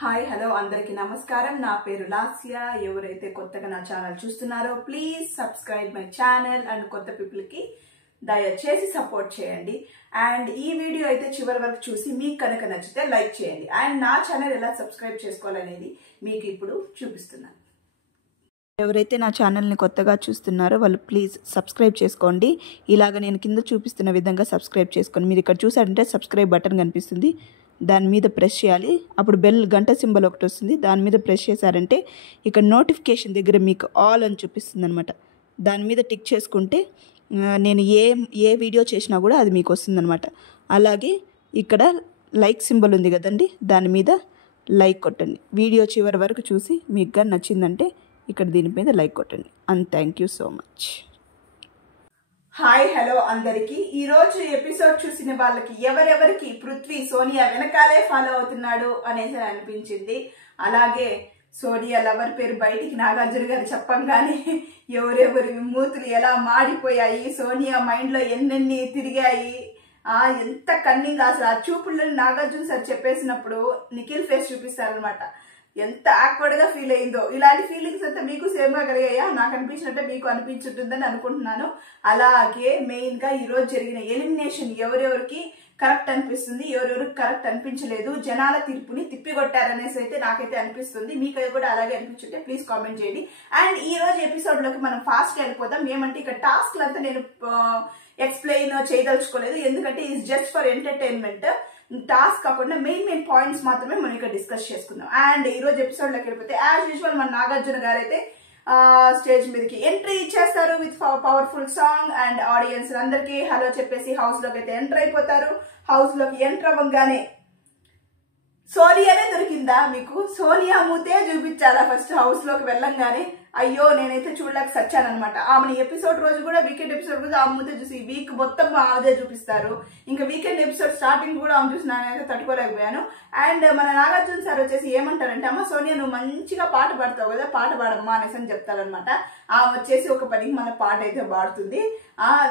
Hi hello అందరికీ నమస్కారం. నా పేరు లాస్య. ఎవరైతే కొత్తగా నా ఛానల్ చూస్తున్నారో please subscribe my channel and కొత్త పీపుల్కి దయచేసి సపోర్ట్ చేయండి. అండ్ ఈ వీడియో అయితే చివరి వరకు చూసి మీకు కనుక నచ్చితే లైక్ చేయండి. అండ్ నా ఛానల్ ఎలా సబ్స్క్రైబ్ చేసుకోవాలనేది మీకు ఇప్పుడు చూపిస్తున్నాను. ఎవరైతే నా ఛానల్ని కొత్తగా చూస్తున్నారో వాళ్ళు ప్లీజ్ సబ్స్క్రైబ్ చేసుకోండి. ఇలాగ నేను కింద చూపిస్తున్న విధంగా సబ్స్క్రైబ్ చేసుకోండి. మీరు ఇక్కడ చూసారంటే సబ్స్క్రైబ్ బటన్ కనిపిస్తుంది, దాని మీద ప్రెస్ చేయాలి. అప్పుడు బెల్ గంట సింబల్ ఒకటి వస్తుంది, దాని మీద ప్రెస్ చేశారంటే ఇక్కడ నోటిఫికేషన్ దగ్గర మీకు ఆల్ అని చూపిస్తుంది అనమాట. దాని మీద టిక్ చేసుకుంటే నేను ఏ వీడియో చేసినా కూడా అది మీకు వస్తుంది అనమాట. అలాగే ఇక్కడ లైక్ సింబల్ ఉంది కదండి, దాని మీద లైక్ కొట్టండి. వీడియో చివరి వరకు చూసి మీకు నచ్చిందంటే ఇక్కడ దీని మీద లైక్ కొట్టండి. And thank you so much. Hi hello అందరికి. ఈ రోజు ఎపిసోడ్ చూసిన వాళ్ళకి ఎవరెవరికి పృథ్వీ సోనియా వెనకాలే ఫాలో అవుతున్నాడు అనేసి అనిపించింది. అలాగే సోనియా లవర్ పేరు బయటికి నాగార్జున గారు చెప్పంగానే ఎవరెవరి మూతులు ఎలా మాడిపోయాయి, సోనియా మైండ్ లో ఎన్నెన్ని తిరిగాయి, ఎంత కన్నింగ్. అసలు ఆ చూపులను నాగార్జున సార్ చెప్పేసినప్పుడు నిఖిల్ ఫేస్ చూపిస్తారనమాట. ఎంత ఆక్వర్డ్ గా ఫీల్ అయిందో. ఇలాంటి ఫీలింగ్స్ అంతా మీకు సేమ్ గా కలిగాయా? నాకు అనిపించినట్టే మీకు అనిపించుంటుందని అనుకుంటున్నాను. అలాగే మెయిన్ గా ఈ రోజు జరిగిన ఎలిమినేషన్ ఎవరెవరికి కరెక్ట్ అనిపిస్తుంది, ఎవరెవరికి కరెక్ట్ అనిపించలేదు, జనాల తీర్పుని తిప్పికొట్టారనేసి అయితే నాకైతే అనిపిస్తుంది. మీకు కూడా అలాగే అనిపించుంటే ప్లీజ్ కామెంట్ చేయండి. అండ్ ఈ రోజు ఎపిసోడ్ లోకి మనం ఫాస్ట్ గా వెళ్ళిపోతాం. ఏమంటే ఇక్కడ టాస్క్ అంతా నేను ఎక్స్ప్లెయిన్ చేయదలుచుకోలేదు, ఎందుకంటే it's just for entertainment. Task కాకుండా మెయిన్ పాయింట్స్ మాత్రమే మనం ఇక్కడ డిస్కస్ చేసుకుందాం. అండ్ ఈ రోజు ఎపిసోడ్ లోకి వెళ్ళిపోతే యాజ్ యూజువల్ మన నాగార్జున గారు అయితే స్టేజ్ మీదకి ఎంట్రీ ఇచ్చేస్తారు with powerful song. And audience అందరికీ హలో చెప్పేసి హౌస్ లోకి అయితే ఎంటర్ అయిపోతారు. హౌస్ లోకి ఎంటర్ అవ్వగానే సోనియానే దొరికిందా మీకు? సోనియా మూతే చూపించాలా ఫస్ట్ హౌస్ లోకి వెళ్ళంగానే? అయ్యో నేనైతే చూడలేక సచ్చానమాట. ఆమెను ఎపిసోడ్ రోజు కూడా వీకెండ్ ఎపిసోడ్ కూడా ఆమె మూతే చూసి వీక్ మొత్తం అదే చూపిస్తారు. ఇంకా వీకెండ్ ఎపిసోడ్ స్టార్టింగ్ కూడా ఆమె చూసి నేనైతే తట్టుకోలేకపోయాను. అండ్ మన నాగార్జున సార్ వచ్చేసి ఏమంటారంటే, అమ్మ సోనియా నువ్వు మంచిగా పాట పాడతావు కదా, పాట పాడమ్మా అనేసి అని చెప్తారనమాట. ఆమె వచ్చేసి ఒక పనికి మన పాట అయితే పాడుతుంది.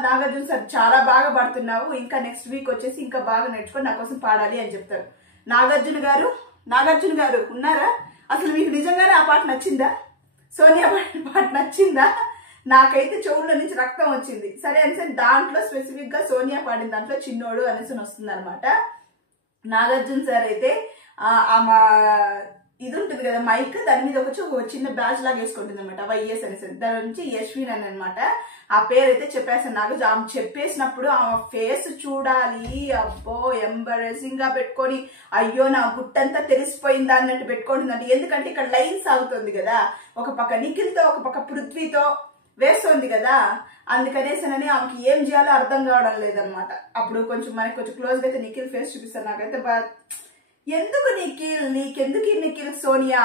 నాగార్జున సార్ చాలా బాగా పాడుతున్నావు, ఇంకా నెక్స్ట్ వీక్ వచ్చేసి ఇంకా బాగా నేర్చుకొని నా కోసం పాడాలి అని చెప్తారు. నాగార్జున గారు ఉన్నారా? అసలు మీకు నిజంగానే ఆ పాట నచ్చిందా? సోనియా పాట నచ్చిందా? నాకైతే చెవుల్లో నుంచి రక్తం వచ్చింది. సరే అనేసి దాంట్లో స్పెసిఫిక్ గా సోనియా పాడిన దాంట్లో చిన్నోడు అనేసి వస్తుంది అనమాట. నాగార్జున సార్ అయితే ఇది ఉంటుంది కదా మైక్, దాని మీద ఒక చిన్న బ్యాచ్ లాగా వేసుకుంటుంది అనమాట, వైఎస్ అనేసి. దాని నుంచి యశ్విన్ అని అనమాట ఆ పేరు అయితే చెప్పేస్తాను. నాకు ఆమె చెప్పేసినప్పుడు ఆమె ఫేస్ చూడాలి, అబ్బో ఎంబరేసింగ్ గా పెట్టుకొని అయ్యో నా గుట్టంతా తెలిసిపోయిందా అన్నట్టు పెట్టుకుంటుందంటే. ఎందుకంటే ఇక్కడ లైన్ సాగుతుంది కదా, ఒక పక్క నిఖిల్తో ఒక పక్క పృథ్వీతో వేస్తుంది కదా, అందుకనేసనని ఆమెకి ఏం చేయాలో అర్థం కావడం లేదనమాట. అప్పుడు మనకి కొంచెం క్లోజ్ గా అయితే నిఖిల్ ఫేస్ చూపిస్తారు. నాకైతే ఎందుకు నీకెందుకు నిఖిల్ సోనియా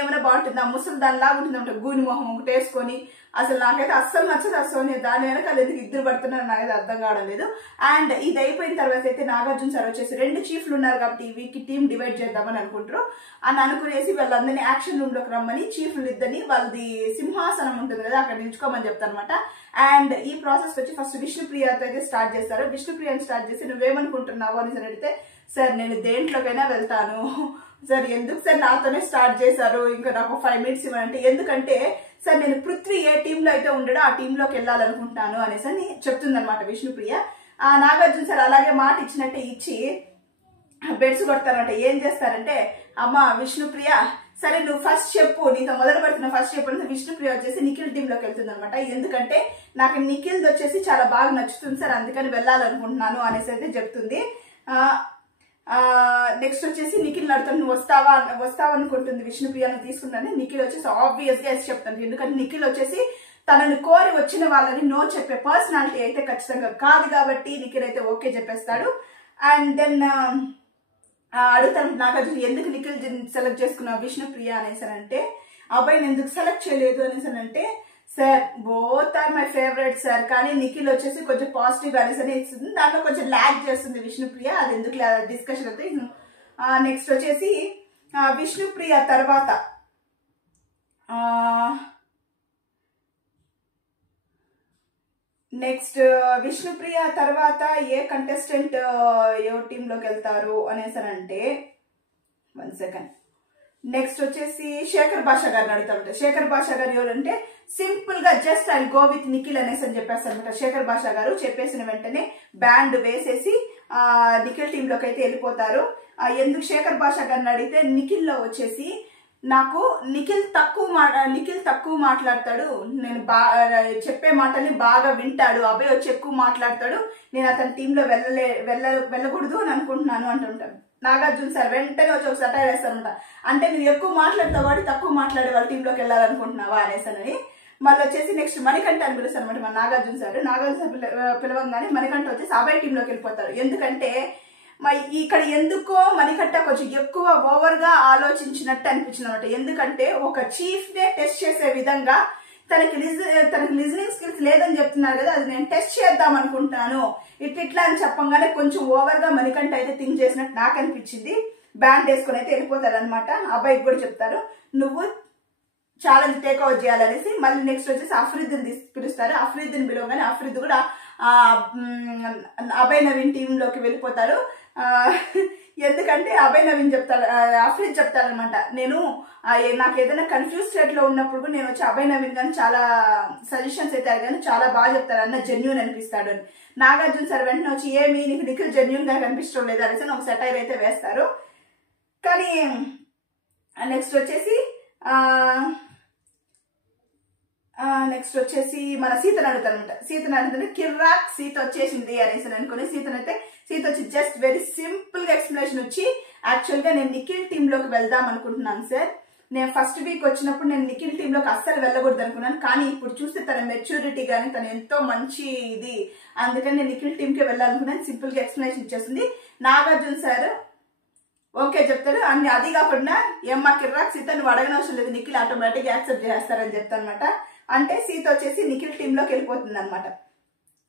ఏమైనా బాగుంటుందా? ముసలి దానిలాగా ఉంటుందంట, గూని మొహం ఒకటి వేసుకొని. అసలు నాకైతే అస్సలు నచ్చదు ఆ సోనియా. దాని వెనకాల ఎందుకు ఇద్దరు పడుతున్నారు నాకైతే అర్థం కావడం లేదు. అండ్ ఇది అయిపోయిన తర్వాత అయితే నాగార్జున సార్ వచ్చేసి 2 చీఫ్లు ఉన్నారు కాబట్టి ఈ వీక్ టీం డివైడ్ చేద్దామని అనుకుంటారు అని అనుకునేసి వాళ్ళందరినీ యాక్షన్ రూమ్ లోకి రమ్మని చీఫ్లు ఇద్దరిని వాళ్ళది సింహాసనం ఉంటుంది కదా అక్కడ నిల్చుకోమని చెప్తారనమాట. అండ్ ఈ ప్రాసెస్ వచ్చి ఫస్ట్ విష్ణుప్రియతో అయితే స్టార్ట్ చేస్తారు. విష్ణుప్రియని స్టార్ట్ చేసి నువ్వేమనుకుంటున్నావు అని అడిగితే, సార్ నేను దేంట్లోకైనా వెళ్తాను సార్, ఎందుకు సార్ నాతోనే స్టార్ట్ చేశారు, ఇంకా నాకు 5 minutes ఇవ్వాలంటే, ఎందుకంటే సార్ నేను పృథ్వీ ఏ టీంలో అయితే ఉండడో ఆ టీంలోకి వెళ్ళాలనుకుంటాను అనేసి అని చెప్తుందనమాట విష్ణుప్రియ. నాగార్జున సార్ అలాగే మాట ఇచ్చినట్టే ఇచ్చి బెడ్స్ కొడతారంట. ఏం చేస్తారంటే, అమ్మ విష్ణుప్రియ సరే నువ్వు ఫస్ట్ చెప్పు, నీతో మొదలు పెడుతున్న ఫస్ట్ చెప్పు అంటే విష్ణుప్రియ వచ్చేసి నిఖిల్ టీంలోకి వెళ్తుంది అనమాట. ఎందుకంటే నాకు నిఖిల్ వచ్చేసి చాలా బాగా నచ్చుతుంది సార్, అందుకని వెళ్ళాలనుకుంటున్నాను అనేసి అయితే చెప్తుంది. నెక్స్ట్ వచ్చేసి నిఖిల్ అడుగుతాను, నువ్వు వస్తావా అనుకుంటుంది విష్ణుప్రియను తీసుకుంటాను. నిఖిల్ వచ్చేసి ఆబ్వియస్ గా చెప్తాను, ఎందుకంటే నిఖిల్ వచ్చేసి తనని కోరి వచ్చిన వాళ్ళని నో చెప్పే పర్సనాలిటీ అయితే ఖచ్చితంగా కాదు కాబట్టి నిఖిల్ అయితే ఓకే చెప్పేస్తాడు. అండ్ దెన్ అడుగుతాను నాగార్జున ఎందుకు నిఖిల్ సెలెక్ట్ చేసుకున్నావు విష్ణుప్రియ అనేసానంటే, అబ్బాయిని ఎందుకు సెలెక్ట్ చేయలేదు అనేసానంటే, sir both are my favourite sir, కానీ నిఖిల్ వచ్చేసి కొంచెం పాజిటివ్ గా అనేసి ఇస్తుంది, దాంట్లో కొంచెం ల్యాగ్ చేస్తుంది విష్ణుప్రియ, అది ఎందుకు డిస్కషన్ అయితే. నెక్స్ట్ వచ్చేసి విష్ణుప్రియ తర్వాత ఏ కంటెస్టెంట్ ఏ టీంలోకి వెళ్తారు అనేసానంటే, 1 second, నెక్స్ట్ వచ్చేసి శేఖర్ భాషా గారిని అడుగుతామంట. శేఖర్ భాషా గారు ఎవరంటే సింపుల్ గా just I go with Nikhil అనేసి అని చెప్పేస్తారు అనమాట. శేఖర్ భాషా గారు చెప్పేసిన వెంటనే బ్యాండ్ వేసేసి నిఖిల్ టీమ్ లోకి అయితే వెళ్ళిపోతారు. ఎందుకు శేఖర్ భాషా గారిని అడిగితే నిఖిల్ లో వచ్చేసి నాకు నిఖిల్ తక్కువ మాట్లాడతాడు, నేను చెప్పే మాటల్ని బాగా వింటాడు, అబ్బాయి వచ్చి ఎక్కువ మాట్లాడతాడు, నేను అతని టీంలో వెళ్ళకూడదు అని అనుకుంటున్నాను అంటుంటాను. నాగార్జున సార్ వెంటనే వచ్చి ఒక సటైర్ వేస్తారంట. అంటే నువ్వు ఎక్కువ మాట్లాడతావు వాడి తక్కువ మాట్లాడే వాళ్ళ టీంలోకి వెళ్ళాలనుకుంటున్నావా అనేసానని. మళ్ళీ వచ్చేసి నెక్స్ట్ మణికంఠ అని పిలుస్తారు అనమాట మన నాగార్జున సార్. పిలవంగానే మణికంఠ వచ్చేసి అబ్బాయి టీంలోకి వెళ్ళిపోతారు. ఎందుకంటే ఇక్కడ ఎందుకో మణికంఠ కొంచెం ఎక్కువ ఓవర్ గా ఆలోచించినట్టు అనిపించింది అనమాట. ఎందుకంటే ఒక చీఫ్ నే టెస్ట్ చేసే విధంగా తనకి లిజనింగ్ స్కిల్స్ లేదని చెప్తున్నారు కదా, అది నేను టెస్ట్ చేద్దాం అనుకుంటున్నాను ఇట్లా అని చెప్పంగానే కొంచెం ఓవర్ గా మణికంఠ అయితే థింక్ చేసినట్టు నాకు అనిపించింది. బ్యాండ్ వేసుకుని అయితే వెళ్ళిపోతారు అనమాట. అబ్బాయికి కూడా చెప్తారు నువ్వు ఛాలెంజ్ టేక్ ఓవర్ చేయాలనేసి. మళ్ళీ నెక్స్ట్ వచ్చేసి అఫ్రీద్ని పిలుస్తారు. అఫ్రీద్ని పిలవగానే అఫ్రీద్ కూడా అభయ్ నవీన్ టీంలోకి వెళ్ళిపోతారు. ఎందుకంటే అభయ్ నవీన్ అఫ్రీద్ చెప్తారనమాట, నాకు ఏదైనా కన్ఫ్యూజ్ స్టేట్ లో ఉన్నప్పుడు నేను వచ్చి అభయ్ నవీన్ కానీ చాలా సజెషన్స్ అయితే కానీ చాలా బాగా చెప్తారు, అన్న జెన్యూన్ అనిపిస్తాడు అని. నాగార్జున సార్ వెంటనే వచ్చి ఏమి నీకు నిఖిల్ జెన్యూన్ గా కనిపించడం లేదు అనేసి ఒక సెటైర్ అయితే వేస్తారు. కానీ నెక్స్ట్ వచ్చేసి మన సీతను అడుగుతారనమాట. సీతను అడుగుతుంటే కిర్రాక్ సీత వచ్చేసింది అనేసి అనుకుని సీత వచ్చి జస్ట్ వెరీ సింపుల్ గా ఎక్స్ప్లెనేషన్ వచ్చి యాక్చువల్ గా నేను నిఖిల్ టీమ్ లోకి వెళ్దాం అనుకుంటున్నాను సార్. నేను ఫస్ట్ వీక్ వచ్చినప్పుడు నేను నిఖిల్ టీమ్ లోకి అస్సలు వెళ్ళకూడదు అనుకున్నాను, కానీ ఇప్పుడు చూస్తే తన మెచ్యూరిటీ కానీ తను ఎంతో మంచి ఇది, అందుకని నేను నిఖిల్ టీమ్ కి వెళ్ళాలనుకున్నాను. సింపుల్ గా ఎక్స్ప్లెనేషన్ ఇచ్చేస్తుంది. నాగార్జున సార్ ఓకే చెప్తారు. అన్ని అది కాకుండా ఏమ్మా కిర్రాక్ సీత నువ్వు అడగనవసరం లేదు, నిఖిల్ ఆటోమేటిక్ యాక్సెప్ట్ చేస్తారని చెప్తానమాట. అంటే సీత వచ్చేసి నిఖిల్ టీమ్ లోకి వెళ్ళిపోతుంది అనమాట.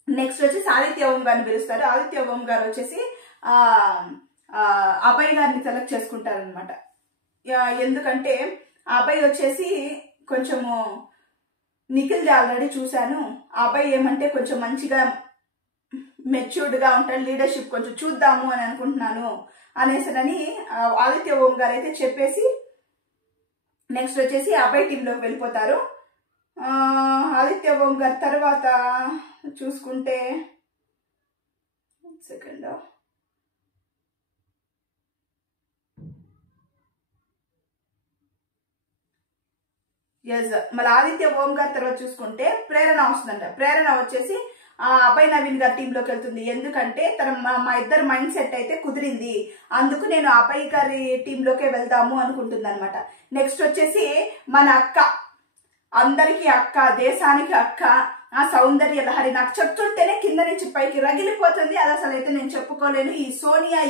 నెక్స్ట్ వచ్చేసి ఆదిత్య ఓం గారిని పిలుస్తారు. ఆదిత్య ఓం గారు వచ్చేసి అభయ్ గారిని సెలెక్ట్ చేసుకుంటారనమాట. ఎందుకంటే అభయ్ వచ్చేసి కొంచెము నిఖిల్ది ఆల్రెడీ చూశాను, అభయ్ ఏమంటే కొంచెం మంచిగా మెచ్యూర్డ్ గా ఉంటాడు, లీడర్షిప్ కొంచెం చూద్దాము అని అనుకుంటున్నాను అనేసని ఆదిత్య ఓం గారు అయితే చెప్పేసి నెక్స్ట్ వచ్చేసి అభయ్ టీంలోకి వెళ్ళిపోతారు. ఆదిత్య ఓం గారి తర్వాత చూసుకుంటే సెకండ్ మళ్ళీ ఆదిత్య ఓం గారి తర్వాత చూసుకుంటే ప్రేరణ వస్తుందంట. ప్రేరణ వచ్చేసి అభయ్ నవీన్ గారి టీంలోకి వెళ్తుంది. ఎందుకంటే మా ఇద్దరు మైండ్ సెట్ అయితే కుదిరింది, అందుకు నేను అభయ్ గారి టీంలోకే వెళ్దాము అనుకుంటుంది అనమాట. నెక్స్ట్ వచ్చేసి మన అక్క, అందరికి అక్క, దేశానికి అక్క, సౌందర్య లహరి, నాకు చెప్తుంటేనే కింద నుంచి పైకి రగిలిపోతుంది. అది అసలు అయితే నేను చెప్పుకోలేను. ఈ సోనియా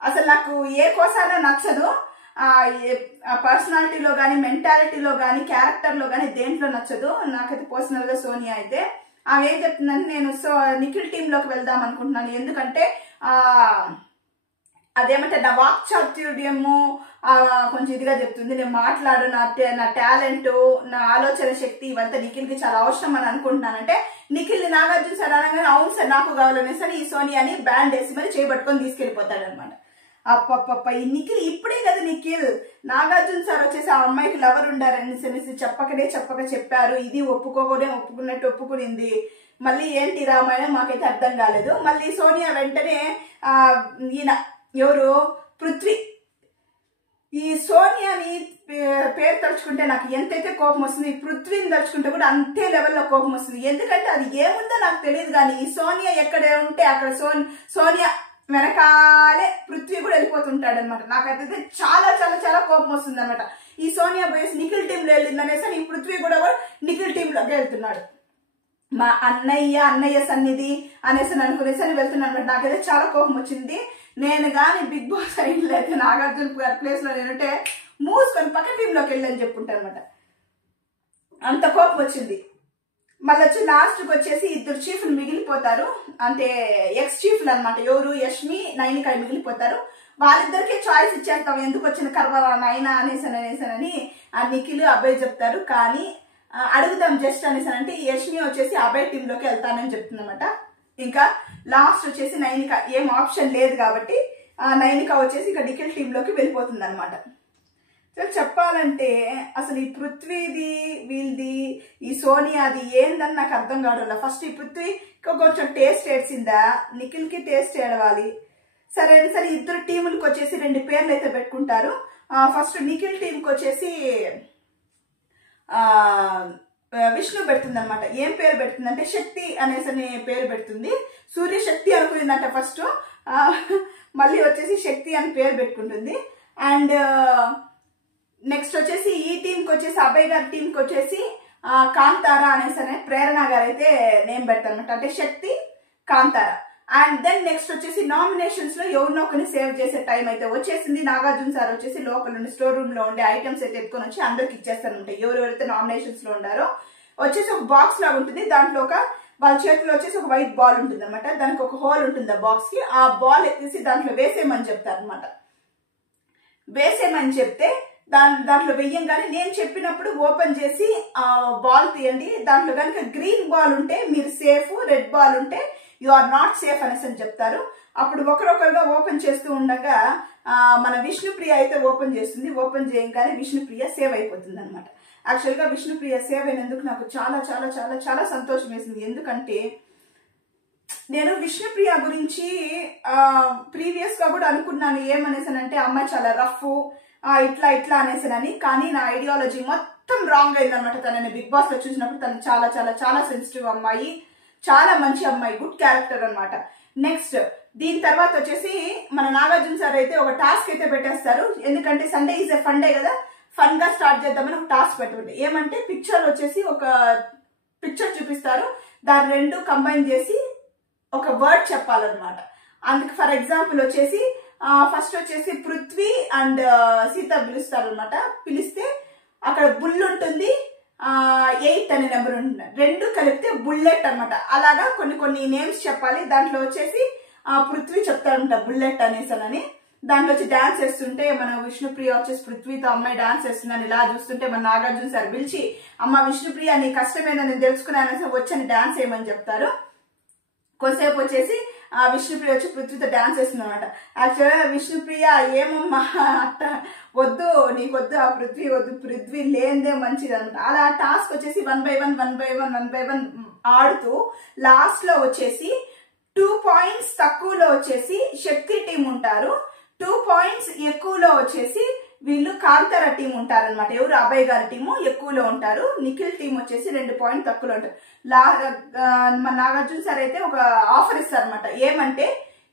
అసలు నాకు ఏ కోసానో నచ్చదు, పర్సనాలిటీలో కానీ మెంటాలిటీలో కానీ క్యారెక్టర్ లో కానీ దేంట్లో నచ్చదు నాకైతే పర్సనల్ గా. సోనియా అయితే ఆమె ఏం చెప్తుందంటే నేను నిఖిల్ టీమ్ లోకి వెళ్దాం అనుకుంటున్నాను, ఎందుకంటే అదేమంటే నా వాక్ చాతుర్యము కొంచెం ఇదిగా చెప్తుంది, నేను మాట్లాడు నా టాలెంట్ నా ఆలోచన శక్తి ఇవంతా నిఖిల్కి చాలా అవసరం అని అనుకుంటున్నానంటే నిఖిల్ నాగార్జున సార్ అనగానే అవును సార్ నాకు కావాలనేసరి ఈ సోనియాని బ్యాండ్ వేసి మరి చేయబట్టుకొని తీసుకెళ్లిపోతాడు అనమాట. అప్పప్ప ఈ నిఖిల్ ఇప్పుడే కదా నిఖిల్ నాగార్జున సార్ వచ్చేసి ఆ అమ్మాయికి లవర్ ఉండారనేసి చెప్పక చెప్పారు, ఇది ఒప్పుకున్నట్టు ఒప్పుకునింది, మళ్ళీ ఏంటి రామాయణం మాకైతే అర్థం కాలేదు. మళ్ళీ సోనియా వెంటనే ఈయన ఎవరు పృథ్వీ, ఈ సోనియాని పేరు తలుచుకుంటే నాకు ఎంతైతే కోపం వస్తుంది, పృథ్వీని తలుచుకుంటే కూడా అంతే లెవెల్లో కోపం వస్తుంది. ఎందుకంటే అది ఏముందో నాకు తెలియదు, కానీ ఈ సోనియా ఎక్కడ ఉంటే అక్కడ సోనియా వెనకాలే పృథ్వీ కూడా వెళ్ళిపోతుంటాడు అనమాట. నాకైతే చాలా చాలా చాలా కోపం వస్తుంది అనమాట. ఈ సోనియా బోయస్ నిఖిల్ టీమ్ లో వెళ్ళింది అనేసి ఈ పృథ్వీ కూడా నిఖిల్ టీమ్ లోకి వెళ్తున్నాడు. మా అన్నయ్య సన్నిధి అనేసి అనుకునేసరి వెళ్తున్నాను అనమాట. నాకైతే చాలా కోపం వచ్చింది. నేను కానీ బిగ్ బాస్ సైడ్లో అయితే నాగార్జున గారి ప్లేస్ లో నేనంటే మూసుకొని పక్క టీంలోకి వెళ్ళని చెప్పుంటాను అనమాట. అంత కోపం వచ్చింది. మళ్ళీ వచ్చి లాస్ట్కి వచ్చేసి ఇద్దరు చీఫ్లు మిగిలిపోతారు, అంటే ఎక్స్ చీఫ్లు అనమాట. ఎవరు యష్మి నైనిక మిగిలిపోతారు. వాళ్ళిద్దరికీ చాయిస్ ఇచ్చేస్తాం, ఎందుకు వచ్చిన కర్వ నైనా అనేసానని ఆ నిఖిల్ అభయ్ చెప్తారు. కానీ అడుగుదాం జస్ట్ అనేసానంటే యష్మి వచ్చేసి అభయ్ టీంలోకి వెళ్తానని చెప్తుందన్నమాట. ఇంకా లాస్ట్ వచ్చేసి నైనిక ఏం ఆప్షన్ లేదు కాబట్టి నైనిక వచ్చేసి ఇక నిఖిల్ టీంలోకి వెళ్ళిపోతుంది అనమాట. చెప్పాలంటే అసలు ఈ పృథ్వీది వీళ్ళది ఈ సోనియాది ఏందని నాకు అర్థం కావడం. ఫస్ట్ ఈ పృథ్వీ కొంచెం టేస్ట్ ఏడ్చిందా, నిఖిల్కి టేస్ట్ ఏడవాలి. సరే సరే ఇద్దరు టీములకు వచ్చేసి 2 పేర్లు అయితే పెట్టుకుంటారు. ఫస్ట్ నిఖిల్ టీంకి వచ్చేసి విష్ణు పెడుతుంది అనమాట. ఏం పేరు పెడుతుందంటే శక్తి అనేసి పేరు పెడుతుంది. సూర్యశక్తి అనుకుందంట ఫస్ట్, మళ్ళీ వచ్చేసి శక్తి అని పేరు పెట్టుకుంటుంది. అండ్ నెక్స్ట్ వచ్చేసి ఈ టీంకి వచ్చేసి అభయ్ గారి టీంకి వచ్చేసి కాంతారా అనేసి ప్రేరణ గారు అయితే నేమ్ పెడతారు అనమాట. అంటే శక్తి కాంతారా. అండ్ దెన్ నెక్స్ట్ వచ్చేసి నామినేషన్స్ లో ఎవరినో ఒకరిని సేవ్ చేసే టైం అయితే వచ్చేసింది. నాగార్జున సార్ వచ్చేసి లోపల నుండి స్టోర్ రూమ్ లో ఉండే ఐటమ్స్ అయితే ఎత్తుకొని వచ్చి అందరికి ఇచ్చేస్తారంట. ఎవరెవరైతే నామినేషన్స్ లో ఉండారో వచ్చేసి ఒక బాక్స్ లాగా ఉంటుంది. దాంట్లో వాళ్ళ చేతిలో వచ్చేసి ఒక వైట్ బాల్ ఉంటుంది అనమాట. దానికి ఒక హోల్ ఉంటుంది ఆ బాక్స్ కి. ఆ బాల్ ఎత్తేసి దాంట్లో వేసేయమని చెప్తారు అనమాట. వేసేయమని చెప్తే దాంట్లో వెయ్యంగానే నేను చెప్పినప్పుడు ఓపెన్ చేసి ఆ బాల్ తీయండి. దాంట్లో కనుక గ్రీన్ బాల్ ఉంటే మీరు సేఫ్, రెడ్ బాల్ ఉంటే యు ఆర్ నాట్ సేఫ్ అనేసి చెప్తారు. అప్పుడు ఒకరొకరుగా ఓపెన్ చేస్తూ ఉండగా మన విష్ణుప్రియ అయితే ఓపెన్ చేస్తుంది. ఓపెన్ చేయగానే విష్ణుప్రియ సేవ్ అయిపోతుంది అనమాట. యాక్చువల్ గా విష్ణుప్రియ సేవ్ అయినందుకు నాకు చాలా చాలా చాలా చాలా సంతోషం వేసింది. ఎందుకంటే నేను విష్ణుప్రియ గురించి ప్రీవియస్ గా కూడా అనుకున్నాను. ఏమనేసానంటే అమ్మాయి చాలా రఫ్, ఇట్లా ఇట్లా అనేసానని. కానీ నా ఐడియాలజీ మొత్తం రాంగ్ అయింది అనమాట. తనని బిగ్ బాస్ లో చూసినప్పుడు తను చాలా చాలా చాలా సెన్సిటివ్ అమ్మాయి, చాలా మంచి అమ్మాయి, గుడ్ క్యారెక్టర్ అనమాట. నెక్స్ట్ దీని తర్వాత వచ్చేసి మన నాగార్జున సార్ అయితే ఒక టాస్క్ అయితే పెట్టేస్తారు. ఎందుకంటే Sunday is a fun day కదా, ఫన్ గా స్టార్ట్ చేద్దామని ఒక టాస్క్ పెట్టుకుంటే ఏమంటే పిక్చర్ వచ్చేసి ఒక పిక్చర్ చూపిస్తారు. దాని 2 కంబైన్ చేసి ఒక వర్డ్ చెప్పాలన్నమాట. అందుకు ఫర్ ఎగ్జాంపుల్ వచ్చేసి ఫస్ట్ వచ్చేసి పృథ్వీ అండ్ సీత పిలుస్తారు అనమాట. పిలిస్తే అక్కడ బుల్ ఉంటుంది, 8 అనే నెంబర్ ఉంటుంది. 2 కలిపితే బుల్లెట్ అనమాట. అలాగా కొన్ని నేమ్స్ చెప్పాలి. దాంట్లో వచ్చేసి పృథ్వీ చెప్తారంట బుల్లెట్ అనేసానని. దాంట్లో వచ్చి డాన్స్ వేస్తుంటే మన విష్ణుప్రియ వచ్చేసి పృథ్వీతో అమ్మాయి డాన్స్ వేస్తుందని ఇలా చూస్తుంటే మన నాగార్జున సార్ పిలిచి అమ్మ విష్ణుప్రియ నీ కష్టమేదో నేను తెలుసుకున్నాను వచ్చని డాన్స్ వేయమని చెప్తారు. కొద్దిసేపు వచ్చేసి విష్ణుప్రియ వచ్చి పృథ్వీతో డాన్స్ వేస్తుంది అనమాట. యాక్చువల్గా విష్ణుప్రియ ఏమమ్మా అట్ట వద్దు, నీకొద్దు, ఆ పృథ్వీ వద్దు, పృథ్వీ లేనిదే మంచిది అనమాట. అలా టాస్క్ వచ్చేసి 1 by 1 ఆడుతూ లాస్ట్ లో వచ్చేసి 2 పాయింట్స్ తక్కువలో వచ్చేసి శక్తి టీం ఉంటారు, 2 పాయింట్స్ ఎక్కువలో వచ్చేసి వీళ్ళు కాంతార టీం ఉంటారనమాట. ఎవరు అభయ్ గారి టీము ఎక్కువలో ఉంటారు, నిఖిల్ టీం వచ్చేసి 2 పాయింట్ తక్కువలో ఉంటారు. మన నాగార్జున సార్ అయితే ఒక ఆఫర్ ఇస్తారు అనమాట. ఏమంటే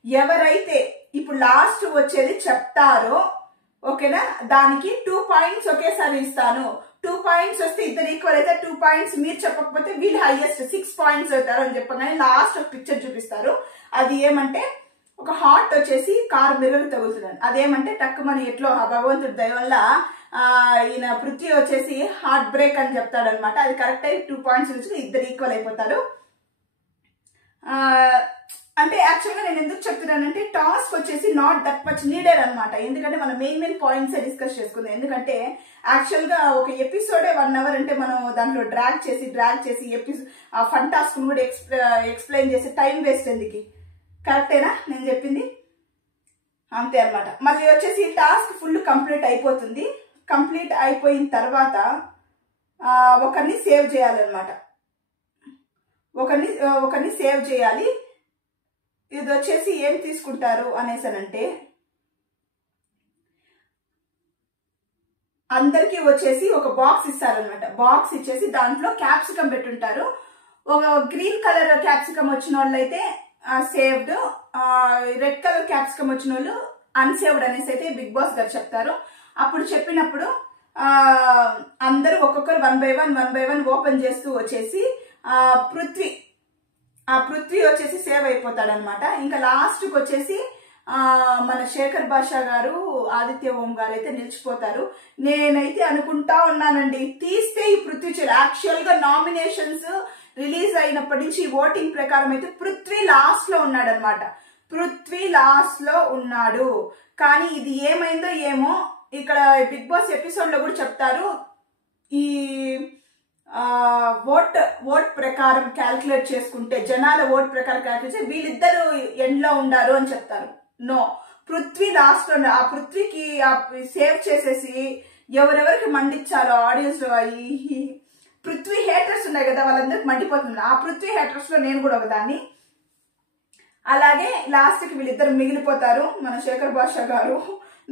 ఎవరైతే ఇప్పుడు లాస్ట్ వచ్చేది చెప్తారో ఓకేనా, దానికి 2 పాయింట్స్ ఒకేసారి ఇస్తాను. 2 పాయింట్స్ వస్తే ఇద్దరు ఈక్వల్ అయితే 2 పాయింట్స్ మీరు చెప్పకపోతే వీళ్ళు హైయెస్ట్ 6 పాయింట్స్ అవుతారు అని చెప్పగానే లాస్ట్ ఒక పిక్చర్ చూపిస్తారు. అది ఏమంటే ఒక హార్ట్ వచ్చేసి కార్ మిర్రర్ తగులుతున్నాడు. అదేమంటే టక్కుమని ఎట్లో భగవంతుడి దయ వల్ల ఈయన పృథ్వీ వచ్చేసి హార్ట్ బ్రేక్ అని చెప్తాడు అనమాట. అది కరెక్ట్ అయి 2 పాయింట్స్ నుంచి ఇద్దరు ఈక్వల్ అయిపోతారు. అంటే యాక్చువల్గా నేను ఎందుకు చెప్తున్నానంటే టాస్క్ వచ్చేసి నాట్ దట్ మచ్ నీడెడ్ అనమాట. ఎందుకంటే మనం మెయిన్ పాయింట్స్ డిస్కస్ చేసుకుందాం. ఎందుకంటే యాక్చువల్గా ఒక ఎపిసోడే 1 hour అంటే మనం దాంట్లో డ్రాగ్ చేసి ఫన్ టాస్క్ కూడా ఎక్స్ప్లెయిన్ చేసి టైం వేస్ట్ ఎందుకు, కరెక్టేనా నేను చెప్పింది? అంతే అనమాట. మళ్ళీ వచ్చేసి టాస్క్ ఫుల్ కంప్లీట్ అయిపోతుంది. కంప్లీట్ అయిపోయిన తర్వాత ఒకరిని సేవ్ చేయాలన్నమాట. ఒకరిని సేవ్ చేయాలి. ఇది వచ్చేసి ఏం తీసుకుంటారు అనేసనంటే అందరికీ వచ్చేసి ఒక బాక్స్ ఇస్తారనమాట. బాక్స్ ఇచ్చేసి దాంట్లో క్యాప్సికం పెట్టుంటారు. ఒక గ్రీన్ కలర్ క్యాప్సికం వచ్చిన వాళ్ళు అయితే సేవ్డ్, రెడ్ కలర్ క్యాప్సికం వచ్చిన వాళ్ళు అన్సేవ్డ్ అనేసి అయితే బిగ్ బాస్ గారు చెప్తారు. అప్పుడు చెప్పినప్పుడు అందరూ ఒక్కొక్కరు 1 by 1 ఓపెన్ చేస్తూ వచ్చేసి పృథ్వీ వచ్చేసి సేవ్ అయిపోతాడు అనమాట. ఇంకా లాస్ట్ కి వచ్చేసి మన శేఖర్ భాషా గారు, ఆదిత్య ఓం గారు అయితే నిలిచిపోతారు. నేనైతే అనుకుంటా ఉన్నానండి తీస్తే ఈ పృథ్వీ యాక్చువల్ గా నామినేషన్స్ రిలీజ్ అయినప్పటి నుంచి ఓటింగ్ ప్రకారం అయితే పృథ్వీ లాస్ట్ లో ఉన్నాడు అనమాట. పృథ్వీ లాస్ట్ లో ఉన్నాడు. కానీ ఇది ఏమైందో ఏమో, ఇక్కడ బిగ్ బాస్ ఎపిసోడ్ లో కూడా చెప్తారు, ఈ ఓట్ ప్రకారం క్యాల్కులేట్ చేసుకుంటే, జనాల ఓట్ ప్రకారం క్యాల్కులేట్ చేసి వీళ్ళిద్దరు ఎండ్ లో ఉండారు అని చెప్తారు. నో, పృథ్వీ లాస్ట్ లో. ఆ పృథ్వీకి సేవ్ చేసేసి ఎవరెవరికి మండించాలో ఆడియన్స్ లో ఈ పృథ్వీ హేటర్స్ ఉన్నాయి కదా, వాళ్ళందరికి మండిపోతుంది. ఆ పృథ్వీ హేటర్స్ లో నేను కూడా ఒకదాన్ని. అలాగే లాస్ట్ కి వీళ్ళిద్దరు మిగిలిపోతారు. మన శేఖర్ భాషా గారు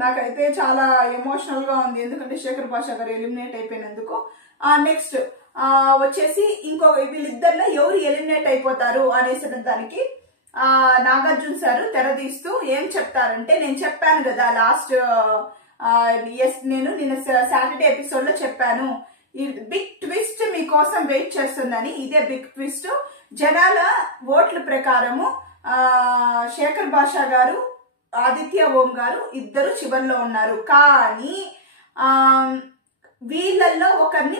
నాకైతే చాలా ఎమోషనల్ గా ఉంది, ఎందుకంటే శేఖర్ భాషా గారు ఎలిమినేట్ అయిపోయినందుకు. నెక్స్ట్ వచ్చేసి ఇంకొక వీళ్ళిద్దరిలో ఎవరు ఎలిమినేట్ అయిపోతారు అనేసి దానికి నాగార్జున సార్ తెరదీస్తూ ఏం చెప్తారంటే, నేను చెప్పాను కదా లాస్ట్ నేను నిన్న సాటర్డే ఎపిసోడ్ లో చెప్పాను, ఈ బిగ్ ట్విస్ట్ మీకోసం వెయిట్ చేస్తుందని. ఇదే బిగ్ ట్విస్ట్. జనాల ఓట్ల ప్రకారము శేఖర్ భాషా గారు, ఆదిత్య ఓం గారు ఇద్దరు చివరిలో ఉన్నారు. కానీ వీళ్ళల్లో ఒకరిని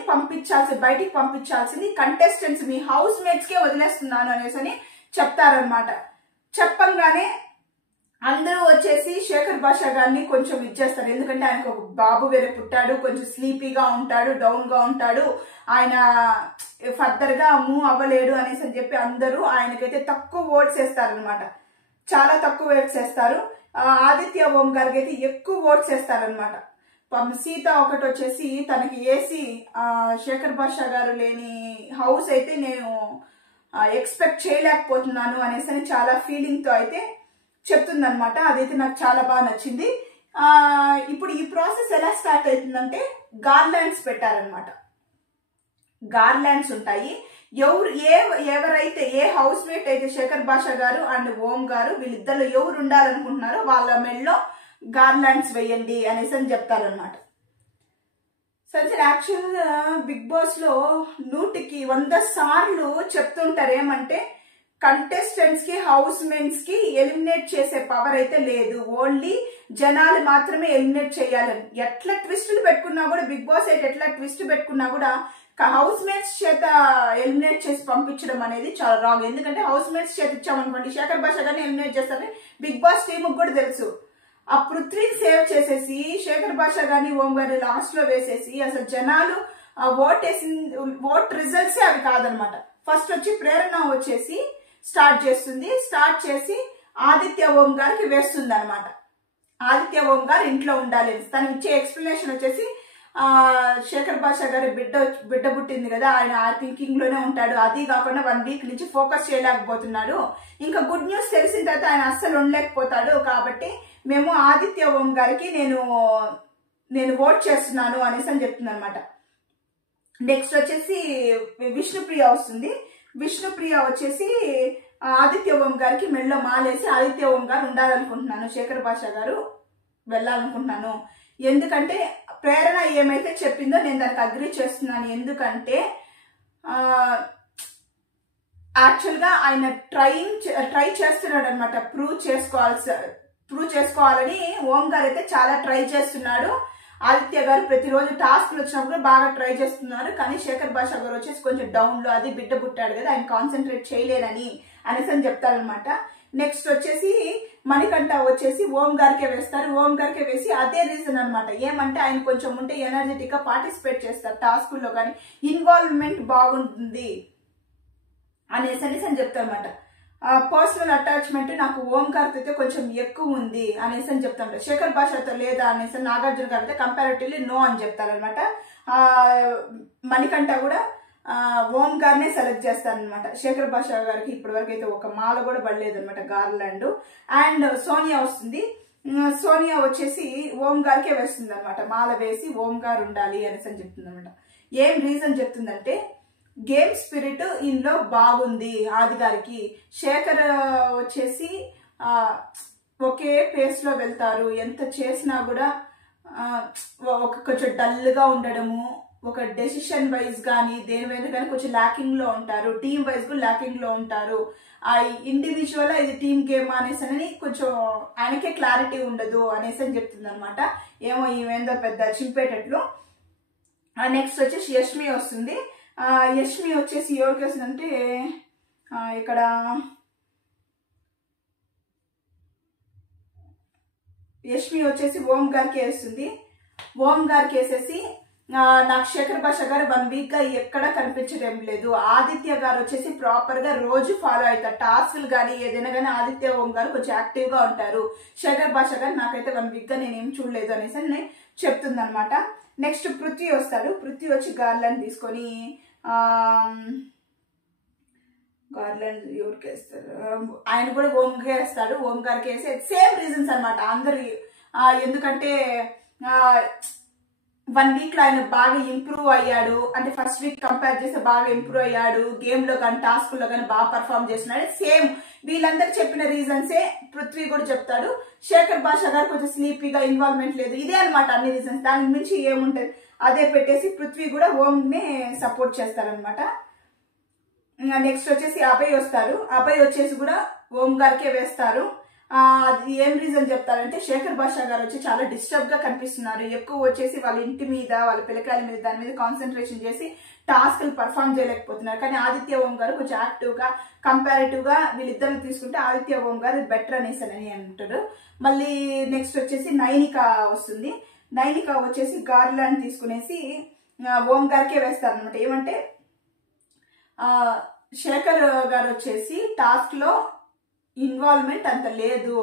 బయటికి పంపించాల్సింది కంటెస్టెంట్స్, మీ హౌస్ మేట్స్ కే వదిలేస్తున్నాను అనేసి చెప్తారనమాట. చెప్పంగానే అందరూ వచ్చేసి శేఖర్ భాషా గారిని కొంచెం ఇచ్చేస్తారు, ఎందుకంటే ఆయనకు ఒక బాబు వేరే పుట్టాడు, కొంచెం స్లీపీగా ఉంటాడు, డౌన్ గా ఉంటాడు, ఆయన ఫర్దర్ గా మూవ్ అవ్వలేడు అనేసి చెప్పి అందరూ ఆయనకైతే తక్కువ ఓట్స్ వేస్తారనమాట. చాలా తక్కువ ఓట్స్ వేస్తారు. ఆదిత్య ఓం గారికి అయితే ఎక్కువ ఓట్స్ వేస్తారనమాట. సీత ఒకటి వచ్చేసి తనకి ఏసీ శేఖర్ భాషా గారు లేని హౌస్ అయితే నేను ఎక్స్పెక్ట్ చేయలేకపోతున్నాను అనేసి చాలా ఫీలింగ్ తో అయితే చెప్తుందనమాట. అదైతే నాకు చాలా బాగా నచ్చింది. ఇప్పుడు ఈ ప్రాసెస్ ఎలా స్టార్ట్ అవుతుందంటే, గార్లాండ్స్ పెట్టారనమాట. గార్లాండ్స్ ఉంటాయి. ఎవరైతే ఏ హౌస్ మేట్ అయితే శేఖర్ భాషా గారు అండ్ ఓం గారు వీళ్ళిద్దరు ఎవరు ఉండాలనుకుంటున్నారో వాళ్ళ మెడలో గార్లాండ్స్ వేయండి అనేసి చెప్తారనమాట. సరే, యాక్చువల్గా బిగ్ బాస్ లో 100కి 100 సార్లు చెప్తుంటారు ఏమంటే, కంటెస్టెంట్స్ కి హౌస్ మేట్స్ కి ఎలిమినేట్ చేసే పవర్ అయితే లేదు, ఓన్లీ జనాలు మాత్రమే ఎలిమినేట్ చేయాలని. ఎట్లా ట్విస్టులు పెట్టుకున్నా కూడా, బిగ్ బాస్ అయితే ఎట్లా ట్విస్ట్ పెట్టుకున్నా కూడా హౌస్ మేట్స్ చేత ఎలిమినేట్ చేసి పంపించడం అనేది చాలా రాంగ్. ఎందుకంటే హౌస్ మేట్స్ చేత ఇచ్చామనుకోండి, శేఖర్ భాషా గారిని ఎలిమినేట్ చేస్తారని బిగ్ బాస్ టీమ్ కూడా తెలుసు. ఆ పృథ్వీని సేవ్ చేసేసి శేఖర్ భాషా గారిని ఓం గారిని లాస్ట్ లో వేసేసి అసలు జనాలు ఓట్ రిజల్ట్సే అవి కాదనమాట. ఫస్ట్ వచ్చి ప్రేరణ వచ్చేసి స్టార్ట్ చేసి ఆదిత్య ఓం గారికి వేస్తుంది అనమాట. ఆదిత్య ఓం గారు ఇంట్లో ఉండాలి. తను ఇచ్చే ఎక్స్ప్లెనేషన్ వచ్చేసి శేఖర్ భాషా గారి బిడ్డ పుట్టింది కదా, ఆయన ఆ థింకింగ్ లోనే ఉంటాడు, అది కాకుండా 1 వీక్ నుంచి ఫోకస్ చేయలేకపోతున్నాడు, ఇంకా గుడ్ న్యూస్ తెలిసిన తర్వాత ఆయన అస్సలు ఉండలేకపోతాడు, కాబట్టి మేము ఆదిత్య ఓం గారికి నేను ఓట్ చేస్తున్నాను అనేసి చెప్తుంది అనమాట. నెక్స్ట్ వచ్చేసి విష్ణుప్రియ వస్తుంది. విష్ణుప్రియ వచ్చేసి ఆదిత్య ఓం గారికి మెడలో మాలేసి, ఆదిత్య ఓం గారు ఉండాలనుకుంటున్నాను, శేఖర్ భాషా గారు వెళ్ళాలనుకుంటున్నాను, ఎందుకంటే ప్రేరణ ఏమైతే చెప్పిందో నేను దానికి అగ్రీ చేస్తున్నాను, ఎందుకంటే యాక్చువల్గా ఆయన ట్రై చేస్తున్నాడు అనమాట, ప్రూవ్ చేసుకోవాలని ఓం గారు అయితే చాలా ట్రై చేస్తున్నాడు. ఆదిత్య గారు ప్రతిరోజు టాస్క్లు వచ్చినప్పుడు బాగా ట్రై చేస్తున్నారు, కానీ శేఖర్ భాషా గారు వచ్చేసి కొంచెం డౌన్ లో, అది బిడ్డ పుట్టాడు కదా, ఆయన కాన్సన్ట్రేట్ చేయలేనని అనేసి చెప్తారనమాట. నెక్స్ట్ వచ్చేసి మణికంఠ వచ్చేసి ఓం గారికే వేస్తారు. ఓం గారికే వేసి అదే రీజన్ అనమాట, ఏమంటే ఆయన కొంచెం ఉంటే ఎనర్జెటిక్ గా పార్టిసిపేట్ చేస్తారు టాస్కుల్లో, కానీ ఇన్వాల్వ్మెంట్ బాగుంటుంది అనేసి చెప్తారనమాట. పర్సనల్ అటాచ్మెంట్ నాకు ఓం గారితో అయితే కొంచెం ఎక్కువ ఉంది అనేసి చెప్తాను, శేఖర్ భాషతో లేదా అనేసి నాగార్జున గారు అయితే కంపారిటివ్లీ నో అని చెప్తారనమాట. మణికంఠ కూడా ఓం గారినే సెలెక్ట్ చేస్తారనమాట. శేఖర్ భాషా గారికి ఇప్పటివరకు అయితే ఒక మాల కూడా పడలేదు అనమాట, గార్లాండ్. అండ్ సోనియా వస్తుంది. సోనియా వచ్చేసి ఓం గారికే వేస్తుంది అనమాట, మాల వేసి ఓం గారు ఉండాలి అనేసి చెప్తుంది అనమాట. ఏం రీజన్ చెప్తుందంటే, గేమ్ స్పిరిట్ ఇందులో బాగుంది ఆది గారికి. శేఖర్ వచ్చేసి ఒకే పేస్ లో వెళ్తారు, ఎంత చేసినా కూడా కొంచెం డల్ గా ఉండడము, ఒక డెసిషన్ వైజ్ కానీ దేని వైజ్ కానీ కొంచెం ల్యాకింగ్ లో ఉంటారు, టీమ్ వైజ్ కూడా ల్యాకింగ్ లో ఉంటారు. ఆ ఇండివిజువల్ ఇది టీమ్ గేమ్ అనేసి కొంచెం ఆయనకే క్లారిటీ ఉండదు అనేసి చెప్తుంది అనమాట. ఏమో ఈమెందో పెద్ద చింపేటట్లు. నెక్స్ట్ వచ్చేసి యష్మి వస్తుంది. యష్మి వచ్చేసి ఎవరికి వస్తుందంటే, ఇక్కడ యష్మి వచ్చేసి ఓం గారికి వేస్తుంది. ఓం గారికి వేసేసి నాకు శేఖర్ భాషా గారు 1 వీక్ గా ఎక్కడా కనిపించడం లేదు, ఆదిత్య గారు వచ్చేసి ప్రాపర్ గా రోజు ఫాలో అవుతారు, టాస్క్లు కానీ ఏదైనా కానీ ఆదిత్య ఓం గారు కొంచెం యాక్టివ్ గా ఉంటారు, శేఖర్ భాషా గారు నాకైతే 1 వీక్ గా నేనేం చూడలేదు అనేసి చెప్తుంది అనమాట. నెక్స్ట్ పృథ్వీ వస్తాడు. పృథ్వీ వచ్చి గార్లాండ్ తీసుకొని గార్లాండ్ ఎవరికి వేస్తారు, ఆయన కూడా ఓంకి వేస్తాడు. ఓంకార్కి వేసి సేమ్ రీజన్స్ అనమాట అందరు. ఎందుకంటే 1 వీక్ లో ఆయన బాగా ఇంప్రూవ్ అయ్యాడు, అంటే ఫస్ట్ వీక్ కంపేర్ చేస్తే బాగా ఇంప్రూవ్ అయ్యాడు, గేమ్ లో కానీ టాస్క్ లో కానీ బాగా పర్ఫామ్ చేస్తున్నాడు. సేమ్ వీళ్ళందరూ చెప్పిన రీజన్సే పృథ్వీ కూడా చెప్తాడు. శేఖర్ భాష గారు కొంచెం స్లీపీగా, ఇన్వాల్వ్మెంట్ లేదు, ఇదే అనమాట అన్ని రీజన్స్. దానికి మించి ఏముంటది అదే పెట్టేసి పృథ్వీ కూడా ఓం ని సపోర్ట్ చేస్తారనమాట. నెక్స్ట్ వచ్చేసి అభయ్ వస్తారు. అభయ్ వచ్చేసి కూడా ఓం గారికే వేస్తారు. అది ఏం రీజన్ చెప్తారంటే శేఖర్ భాష గారు వచ్చి చాలా డిస్టర్బ్ గా కనిపిస్తున్నారు, ఎక్కువ వచ్చేసి వాళ్ళ ఇంటి మీద, వాళ్ళ పిల్లకాయల మీద, దాని మీద కాన్సన్ట్రేషన్ చేసి టాస్క్లు పర్ఫామ్ చేయలేకపోతున్నారు. కానీ ఆదిత్య ఓం గారు కొంచెం యాక్టివ్ గా, కంపారిటివ్ గా వీళ్ళిద్దరు తీసుకుంటే ఆదిత్య ఓం గారు బెటర్ అనేసి అంటారు. మళ్ళీ నెక్స్ట్ వచ్చేసి నైనిక వస్తుంది. నైనిక వచ్చేసి గార్లాండ్ తీసుకునేసి ఓం గారికే వేస్తారు అనమాట. ఏమంటే శేఖర్ గారు వచ్చేసి టాస్క్ లో ఇన్వాల్వ్మెంట్ అంత లేదు,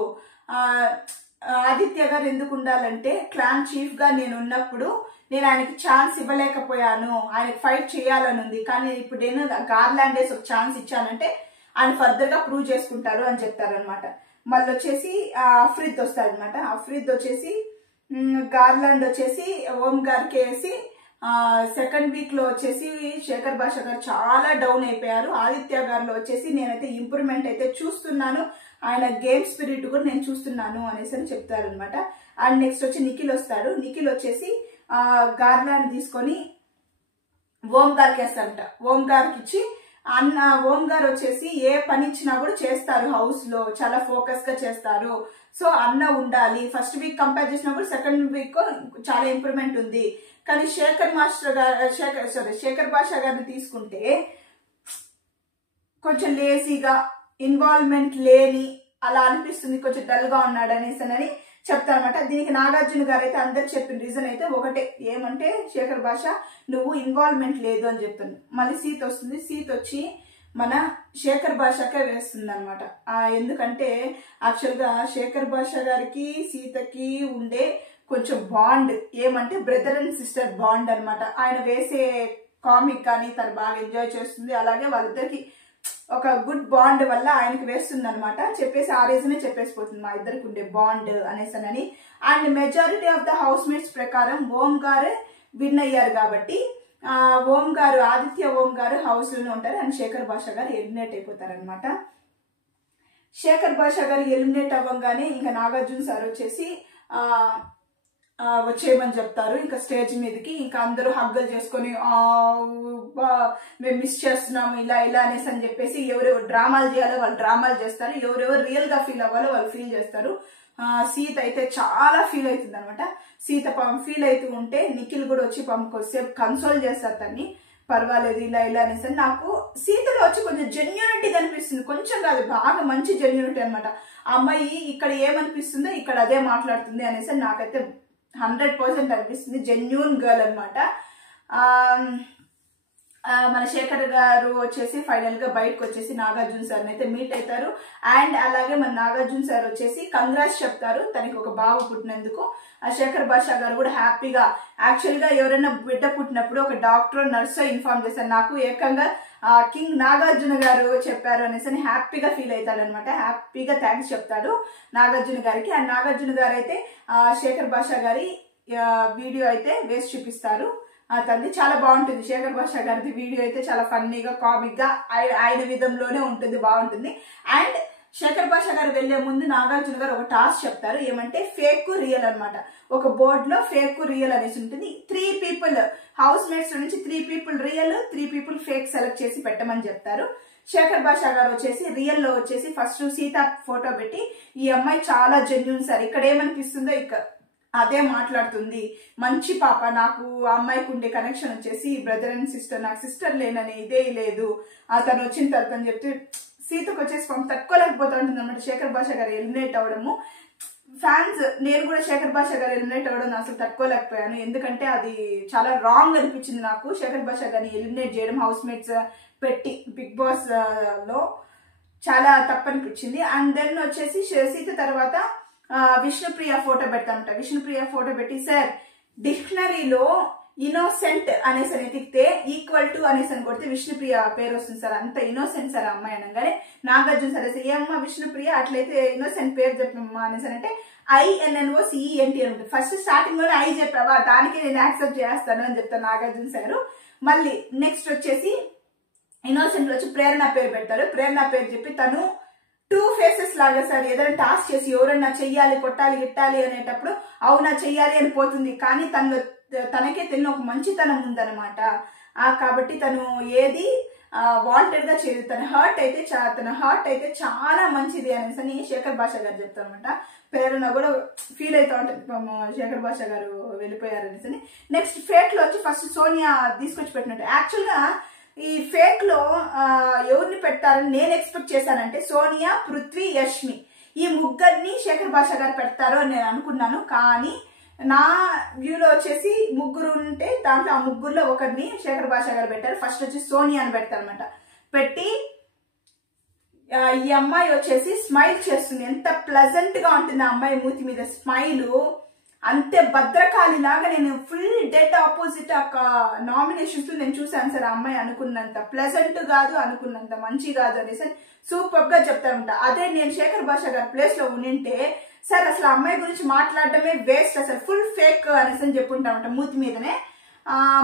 ఆదిత్య గారు ఎందుకు ఉండాలంటే క్లాన్ చీఫ్ గా నేను ఉన్నప్పుడు నేను ఆయనకి ఛాన్స్ ఇవ్వలేకపోయాను, ఆయనకి ఫైట్ చేయాలని ఉంది, కానీ ఇప్పుడు నేను గార్లాండ్ వేసి ఒక ఛాన్స్ ఇచ్చానంటే ఆయన ఫర్దర్ గా ప్రూవ్ చేసుకుంటారు అని చెప్తారనమాట. మళ్ళీ వచ్చేసి అఫ్రీద్ వస్తారనమాట. అఫ్రీద్ వచ్చేసి గార్లాండ్ వచ్చేసి ఓం గారికి వేసి సెకండ్ వీక్ లో వచ్చేసి శేఖర్ భాష గారు చాలా డౌన్ అయిపోయారు. ఆదిత్య గారిలో వచ్చేసి నేనైతే ఇంప్రూవ్మెంట్ అయితే చూస్తున్నాను, ఆయన గేమ్ స్పిరిట్ కూడా నేను చూస్తున్నాను అనేసి అని చెప్తారు అనమాట. అండ్ నెక్స్ట్ వచ్చి నిఖిల్ వస్తాడు. నిఖిల్ వచ్చేసి గార్లాండ్ తీసుకొని ఓం గారికి వేస్తారంట. ఓం గారికి ఇచ్చి ఓం గారు వచ్చేసి ఏ పని ఇచ్చినా కూడా చేస్తారు, హౌస్ లో చాలా ఫోకస్ గా చేస్తారు. సో అన్న ఉండాలి, ఫస్ట్ వీక్ కంపేర్ చేసినప్పుడు సెకండ్ వీక్ చాలా ఇంప్రూవ్మెంట్ ఉంది. కానీ శేఖర్ భాష గారిని తీసుకుంటే కొంచెం లేజీగా, ఇన్వాల్వ్మెంట్ లేని అలా అనిపిస్తుంది, కొంచెం డల్ గా ఉన్నాడు అనేసి చెప్తారనమాట. దీనికి నాగార్జున గారు అయితే అందరు చెప్పిన రీజన్ అయితే ఒకటే, ఏమంటే శేఖర్ భాష నువ్వు ఇన్వాల్వ్మెంట్ లేదు అని చెప్తుంది. మళ్ళీ సీత వస్తుంది. సీత వచ్చి మన శేఖర్ భాషకే వేస్తుంది అనమాట. ఎందుకంటే యాక్చువల్ గా శేఖర్ భాష గారికి సీతకి ఉండే కొంచెం బాండ్ ఏమంటే బ్రదర్ అండ్ సిస్టర్ బాండ్ అనమాట. ఆయన వేసే కామిక్ కానీ తను బాగా ఎంజాయ్ చేస్తుంది, అలాగే వాళ్ళిద్దరికి ఒక గుడ్ బాండ్ వల్ల ఆయనకి వేస్తుంది అనమాట. చెప్పేసి ఆ రీజనే చెప్పేసిపోతుంది, మా ఇద్దరికి ఉండే బాండ్ అనేసి. And majority of the house mates ప్రకారం ఓం గారు విన్ అయ్యారు కాబట్టి ఓం గారు, ఆదిత్య ఓం గారు హౌస్ లోనే ఉంటారు. అండ్ శేఖర్ భాష గారు ఎలిమినేట్ అయిపోతారు అనమాట. శేఖర్ భాష గారు ఎలిమినేట్ అవ్వగానే ఇంకా నాగార్జున సార్ వచ్చేసి వచ్చేయమని చెప్తారు. ఇంకా స్టేజ్ మీదకి ఇంకా అందరూ హగ్గలు చేసుకొని మేము మిస్ చేస్తున్నాము ఇలా ఇలా అనేసి అని చెప్పేసి ఎవరెవరు డ్రామాలు చేయాలో వాళ్ళు డ్రామాలు చేస్తారు, ఎవరెవరు రియల్ గా ఫీల్ అవ్వాలో వాళ్ళు ఫీల్ చేస్తారు. సీత అయితే చాలా ఫీల్ అవుతుంది అనమాట. సీత ఫీల్ అవుతూ ఉంటే నిఖిల్ కూడా వచ్చి కొద్దిసేపు కన్సోల్ చేస్తారు తన్ని, పర్వాలేదు ఇలా ఇలా అనేసి. నాకు సీతలో వచ్చి కొంచెం జెన్యూనిటీ కనిపిస్తుంది, కొంచెం కాదు బాగా మంచి జెన్యూనిటీ అనమాట. ఆ అమ్మాయి ఇక్కడ ఏమనిపిస్తుందో ఇక్కడ అదే మాట్లాడుతుంది అనేసి నాకైతే 100% అనిపిస్తుంది. జెన్యూన్ గర్ల్ అనమాట. మన శేఖర్ గారు వచ్చేసి ఫైనల్ గా బయటకు వచ్చేసి నాగార్జున సార్ అయితే మీట్ అవుతారు. అండ్ అలాగే మన నాగార్జున సార్ వచ్చేసి కంగ్రాట్స్ చెప్తారు తనకి ఒక బాబు పుట్టినందుకు. ఆ శేఖర్ భాష గారు కూడా హ్యాపీగా, యాక్చువల్ గా ఎవరైనా బిడ్డ పుట్టినప్పుడు ఒక డాక్టర్ నర్సో ఇన్ఫార్మ్ చేస్తారు, నాకు ఏకంగా కింగ్ నాగార్జున గారు చెప్పారు అనేసి హ్యాపీగా ఫీల్ అవుతాడు అనమాట. హ్యాపీగా థ్యాంక్స్ చెప్తాడు నాగార్జున గారికి. అండ్ నాగార్జున గారు అయితే శేఖర్ భాష గారి వీడియో అయితే వేసి చూపిస్తారు. తనది చాలా బాగుంటుంది. శేఖర్ భాష గారిది వీడియో అయితే చాలా ఫన్నీగా, కామిక్ గా ఆయన విధంలోనే ఉంటుంది, బాగుంటుంది. అండ్ శేఖర్ భాష గారు వెళ్లే ముందు నాగార్జున గారు ఒక టాస్క్ చెప్తారు, ఏమంటే ఫేక్ రియల్ అనమాట. ఒక బోర్డ్ లో ఫేక్ రియల్ అనేసి ఉంటుంది. 3 people హౌస్ మేట్స్ నుంచి 3 people real, 3 people fake select చేసి పెట్టమని చెప్తారు. శేఖర్ భాష గారు వచ్చేసి రియల్ లో వచ్చేసి ఫస్ట్ సీత ఫోటో పెట్టి, ఈ అమ్మాయి చాలా జెన్యూన్ సార్, ఇక్కడ ఏమనిపిస్తుందో ఇక్కడ అదే మాట్లాడుతుంది, మంచి పాప, నాకు ఆ అమ్మాయికి ఉండే కనెక్షన్ వచ్చేసి బ్రదర్ అండ్ సిస్టర్, నాకు సిస్టర్ లేనని ఇదే లేదు, తను వచ్చిన తర్వాత అని చెప్తే సీతకు వచ్చేసి తట్టుకోలేకపోతా ఉంటుంది అనమాట. శేఖర్ భాష గారు ఎలిమినేట్ అవడము ఫ్యాన్స్, నేను కూడా శేఖర్ భాష గారు ఎలిమినేట్ అవ్వడం అసలు తట్టుకోలేకపోయాను, ఎందుకంటే అది చాలా రాంగ్ అనిపించింది నాకు. శేఖర్ భాష గారిని ఎలిమినేట్ చేయడం హౌస్ మేట్స్ పెట్టి బిగ్ బాస్ లో చాలా తప్పనిపించింది. అండ్ దెన్ వచ్చేసి సీత తర్వాత విష్ణుప్రియ ఫోటో పెడతామంట. విష్ణుప్రియ ఫోటో పెట్టి, సార్ డిక్షనరీలో ఇన్నోసెంట్ అనేసి అని ఎతికితే ఈక్వల్ టు అనేసి అని కొడితే విష్ణుప్రియ పేరు వస్తుంది సార్. అంత ఇన్నోసెంట్ సార్ అమ్మాయి అనగానే నాగార్జున సరే ఏ అమ్మ విష్ణుప్రియ అట్లయితే ఇన్నోసెంట్ పేరు చెప్పమ్మా అనేసి అంటే INNOCENT అని ఫస్ట్ స్టార్టింగ్ లోనే ఐ చెప్పావా, దానికి నేను యాక్సెప్ట్ చేస్తాను అని చెప్తాను నాగార్జున సార్. మళ్ళీ నెక్స్ట్ వచ్చేసి ఇన్నోసెంట్ వచ్చి ప్రేరణ పేరు పెడతారు. ప్రేరణ పేరు చెప్పి తను 2 ఫేసెస్ లాగా సార్. ఏదైనా టాస్క్ చేసి ఎవరన్నా చెయ్యాలి కొట్టాలి గిట్టాలి అనేటప్పుడు అవునా చెయ్యాలి అని పోతుంది, కానీ తనకే తెలియని ఒక మంచితనం ఉందన్నమాట. కాబట్టి తను ఏది వాంటెడ్ గా చేయదు. తన హార్ట్ అయితే చాలా మంచిది అనేసి శేఖర్ భాష గారు చెప్తారు అనమాట. ప్రేరణ కూడా ఫీల్ అవుతా ఉంటుంది శేఖర్ భాష గారు వెళ్ళిపోయారు అనేసి. నెక్స్ట్ ఫేక్ లో వచ్చి ఫస్ట్ సోనియా తీసుకొచ్చి పెట్టినట్టు. యాక్చువల్ గా ఈ ఫేక్ లో ఎవరిని పెడతారని నేను ఎక్స్పెక్ట్ చేశానంటే సోనియా, పృథ్వీ, యష్మి ఈ ముగ్గురిని శేఖర్ భాష గారు పెడతారు అని నేను అనుకున్నాను. కానీ నా వ్యూలో వచ్చేసి ముగ్గురు ఉంటే దాంట్లో ఆ ముగ్గురులో ఒకరిని శేఖర్ భాష గారు పెట్టారు. ఫస్ట్ వచ్చి సోనియా అని పెడతారు అనమాట. పెట్టి ఈ అమ్మాయి వచ్చేసి స్మైల్ చేస్తుంది. ఎంత ప్లెజెంట్ గా ఉంటుంది ఆ అమ్మాయి మూతి మీద స్మైల్. అంతే భద్రకాళి లాగా నేను ఫుల్ డెడ్ ఆపోజిట్ నామినేషన్స్ లో నేను చూసాను సార్. ఆ అమ్మాయి అనుకున్నంత ప్లెజెంట్ కాదు, అనుకున్నంత మంచి కాదు అనేసి సూపర్ గా చెప్తానంట. అదే నేను శేఖర్ భాష గారి ప్లేస్ లో ఉంటే సార్ అసలు అమ్మాయి గురించి మాట్లాడడమే వేస్ట్, అసలు ఫుల్ ఫేక్ అనేసి అని చెప్పుంటామంట మూతి మీదనే.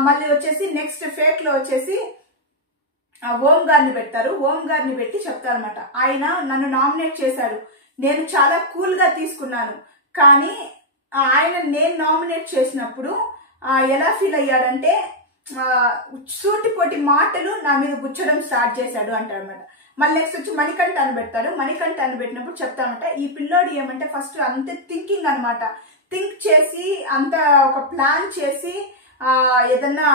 మళ్ళీ వచ్చేసి నెక్స్ట్ ఫేక్ లో వచ్చేసి ఓం గారిని పెడతారు. ఓం గారిని పెట్టి చెప్తారనమాట, ఆయన నన్ను నామినేట్ చేశాడు, నేను చాలా కూల్ గా తీసుకున్నాను, కానీ ఆయన నేను నామినేట్ చేసినప్పుడు ఎలా ఫీల్ అయ్యాడంటే సూటిపోటి మాటలు నా మీద గుచ్చడం స్టార్ట్ చేశాడు అంటాడు అనమాట. మళ్ళీ నెక్స్ట్ వచ్చి మణికంఠ అని పెడతాడు. మణికంఠ అని పెట్టినప్పుడు చెప్తానమాట, ఈ పిల్లోడు ఏమంటే ఫస్ట్ అంతే థింకింగ్ అనమాట. థింక్ చేసి అంత ఒక ప్లాన్ చేసి ఏదన్నా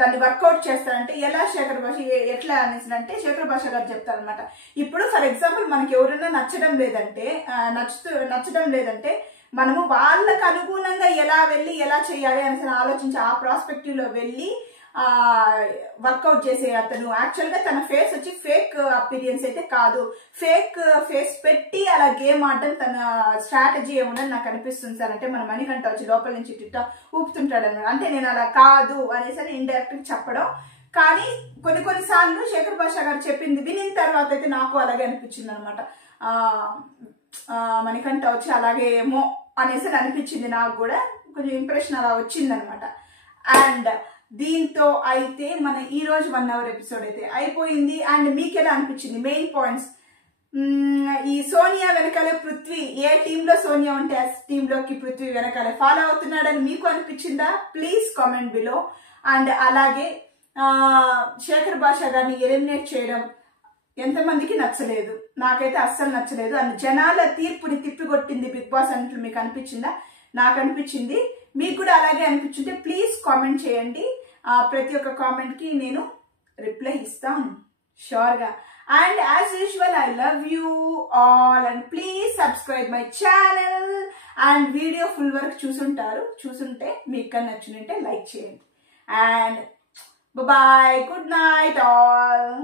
దాన్ని వర్కౌట్ చేస్తారంటే ఎలా శేఖర్ భాష ఎట్లా అనేసి అంటే శేఖర్ భాష గారు చెప్తారనమాట. ఇప్పుడు ఫర్ ఎగ్జాంపుల్ మనకి ఎవరైనా నచ్చడం లేదంటే మనము వాళ్ళకు అనుగుణంగా ఎలా వెళ్ళి ఎలా చేయాలి అనేసి ఆలోచించి ఆ ప్రాస్పెక్టివ్ లో వెళ్ళి వర్కౌట్ చేసే అతను. యాక్చువల్ గా తన ఫేస్ వచ్చి ఫేక్ అపీరియన్స్ అయితే కాదు, ఫేక్ ఫేస్ పెట్టి అలా గేమ్ ఆడడం తన స్ట్రాటజీ ఏముందని నాకు అనిపిస్తుంది సార్. అంటే మన మణికంఠ వచ్చి లోపల నుంచి తిట్టా ఊపుతుంటాడు అనమాట. అంటే నేను అలా కాదు అనేసి ఇండైరెక్ట్ గా చెప్పడం. కానీ కొన్నిసార్లు శేఖర్ భాష గారు చెప్పింది వినిన తర్వాత అయితే నాకు అలాగే అనిపించింది అనమాట. మణికంఠ వచ్చి అలాగే ఏమో అనేసి అనిపించింది, నాకు కూడా కొంచెం ఇంప్రెషన్ అలా వచ్చింది అనమాట. అండ్ దీంతో అయితే మన ఈ రోజు 1 hour ఎపిసోడ్ అయితే అయిపోయింది. అండ్ మీకు ఎలా అనిపించింది మెయిన్ పాయింట్స్? ఈ సోనియా వెనకాలే పృథ్వీ, ఏ టీమ్ లో సోనియా ఉంటే ఆ టీమ్ లోకి పృథ్వీ వెనకాలే ఫాలో అవుతున్నాడని మీకు అనిపించిందా? Please comment below. అండ్ అలాగే శేఖర్ భాష గారిని ఎలిమినేట్ చేయడం ఎంతమందికి నచ్చలేదు, నాకైతే అస్సలు నచ్చలేదు. అండ్ జనాల తీర్పుని తిప్పికొట్టింది బిగ్ బాస్ అన్నట్లు మీకు అనిపించిందా? నాకు అనిపించింది. మీకు కూడా అలాగే అనిపించుంటే ప్లీజ్ కామెంట్ చేయండి. ప్రతి ఒక్క కామెంట్ కి నేను రిప్లై ఇస్తాను షూర్ గా. And as usual I love you all and please subscribe my channel. And video full వరకు చూసుంటే మీకు నచ్చుంటే లైక్ చేయండి. And bye, good night all.